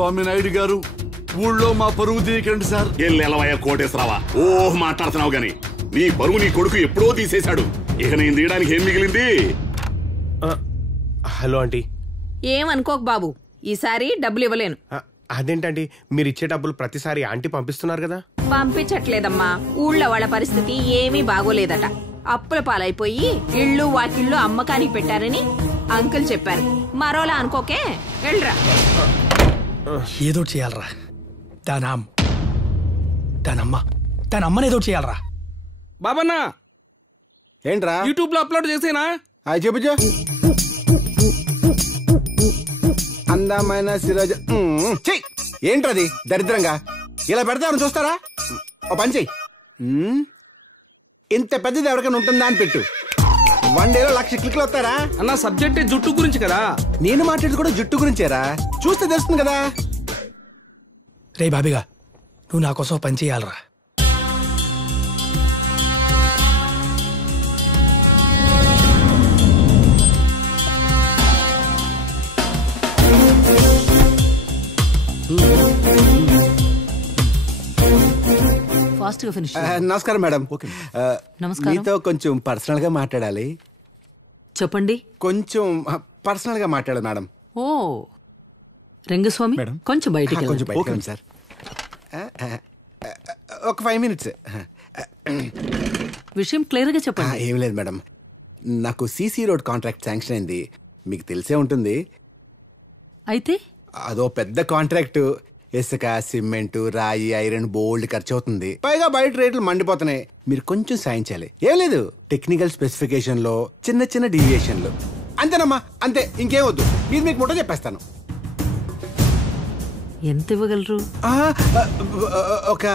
స్వామి నాయుడు గారు, ఊళ్ళో మా పరువు తీయకండి సార్. ఎల్లెలవయ్య కోటేశ్వరావా, మాట్లాడుతున్నావు గాని నీ పరువు నీ కొడుకు ఎప్పుడో తీసేశాడు. ఇక నేను తీయడానికి ఏం మిగిలింది? Hello aunty. ఏమనుకోకు బాబు, ఈసారి డబ్బులు ఇవ్వలేను. అదేంటండి, మీరు ఇచ్చే డబ్బులు ప్రతిసారి ఆంటీ పంపిస్తున్నారు కదా? పంపించట్లేదమ్మా, ఊళ్ళో వాళ్ళ పరిస్థితి ఏమీ బాగోలేదట. అప్పుల పాలైపోయి ఇళ్ళు వాకిళ్ళు అమ్మకానికి పెట్టారని అంకుల్ చెప్పారు. మరోలా అనుకోకే, వెళ్ళరా. ఏదో చేయాలరా, దానమ్మని ఏదో చేయాలరా. బాబన్నా ఏంట్రా యూట్యూబ్ లో అప్లోడ్ చేసేనా? చెప్పు. అందమైన సిరాజ్. ఏంట్రది దరిద్రంగా ఇలా పెడితే ఎవరు చూస్తారా? ఓ పని చెయ్యి, ఇంత పెద్దది ఎవరికైనా ఉంటుందా అని పెట్టు. 1 డేలో 1,00,000 క్లిక్లు వస్తారా? అన్న సబ్జెక్ట్ జుట్టు గురించి కదా. నేను మాట్లాడేది కూడా జుట్టు గురించేరా, చూస్తే తెలుస్తుంది కదా. రే బాబిగా, నువ్వు నా కోసం పని చేయాలరా. నమస్కారం మేడం. నమస్కారం. మీతో కొంచెం పర్సనల్ గా మాట్లాడాలి. చెప్పండి. కొంచెం పర్సనల్ గా మాట్లాడాలి మేడం. ఓ రంగస్వామి, కొంచెం బయటికి సార్. ఒక 5 minutes. విషయం క్లియర్ గా చెప్పండి. ఏం లేదు మేడం, నాకు సీసీ రోడ్ కాంట్రాక్ట్ శాంక్షన్ అయింది, మీకు తెలిసే ఉంటుంది. అయితే అదో పెద్ద కాంట్రాక్ట్. ఇసుక, సిమెంట్, రాయి, ఐరన్ బోల్డ్ ఖర్చు అవుతుంది. పైగా బయట రేట్లు మండిపోతున్నాయి. మీరు కొంచెం సాయం చేయాలి. ఏం లేదు, టెక్నికల్ స్పెసిఫికేషన్ లో చిన్న చిన్న డీవియేషన్లు అంతేనమ్మా, అంతే, ఇంకేం వద్దు. ఇది మీకు ముట్ట చెప్పేస్తాను. ఎంత ఇవ్వగలరు? ఒక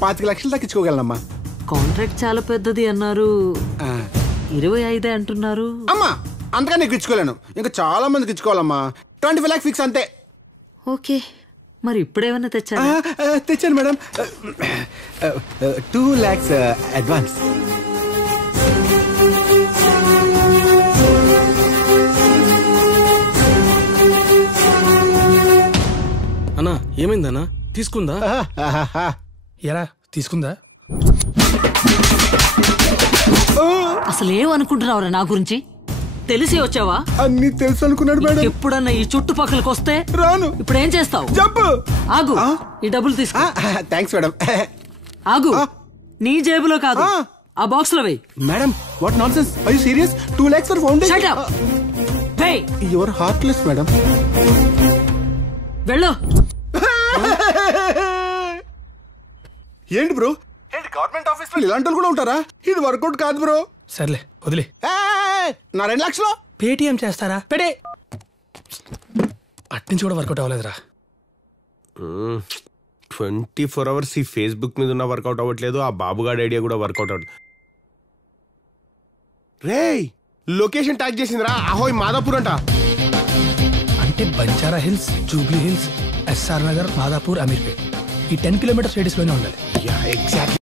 25 లక్షలు తగ్గించుకోగలనమ్మా. కాంట్రాక్ట్ చాలా పెద్దది అన్నారు, 25 అంటున్నారు. అమ్మా అంతగా నీకు ఇచ్చుకోలేను, ఇంకా చాలా మందికి ఇచ్చుకోవాలమ్మా. 25 lakhs ఫిక్స్ అంతే. ఓకే, మరి ఇప్పుడేమన్నా తెచ్చా? తెచ్చాను మేడం. 2 lakhs advance. అన్నా ఏమైందన్నా, తీసుకుందా? ఎరా తీసుకుందా? అసలు ఏమనుకుంటున్నావురా నా గురించి? తెలిసి వచ్చావా? అన్ని తెలుసు అనుకున్నాడు మేడం. ఎప్పుడన్నా ఈ చుట్టుపక్కలకి వస్తే రాను. ఇప్పుడు ఏం చేస్తావు? చెప్పు. ఆగు, ఈ డబ్బులు తీసుకో. Thanks madam. ఆగు, నీ జేబులో కాదు, ఆ బాక్స్ లో వెయ్యి. Madam what nonsense, are you serious? 2 lakhs for foundation. Shut up. వెయ్. You are heartless madam. వెళ్ళు. ఏంటి బ్రో, ఏంటి గవర్నమెంట్ ఆఫీస్ లో ఇలాంటి కూడా ఉంటారా? ఇది వర్కౌట్ కాదు బ్రో. సర్లే వదిలే. నా 2 lakhs పేటిఎం చేస్తారా? పెడే. అట్నుంచి కూడా వర్కౌట్ అవ్వలేదురా. 24 hours ఈ ఫేస్బుక్ మీద ఉన్న వర్కౌట్ అవ్వట్లేదు, ఆ బాబుగాడి ఐడియా కూడా వర్కౌట్ అవ్వట్లేదు. రేయ్ లొకేషన్ ట్యాగ్ చేసిందిరా, అహోయ్ మాదాపూర్ అంట. అంటే బంజారా హిల్స్, జూబ్లీ హిల్స్, ఎస్ఆర్ నగర్, మాదాపూర్, అమీర్పేట్, ఈ 10 kilometers రేడియస్ లోనే ఉండాలి. ఎగ్జాక్ట్లీ.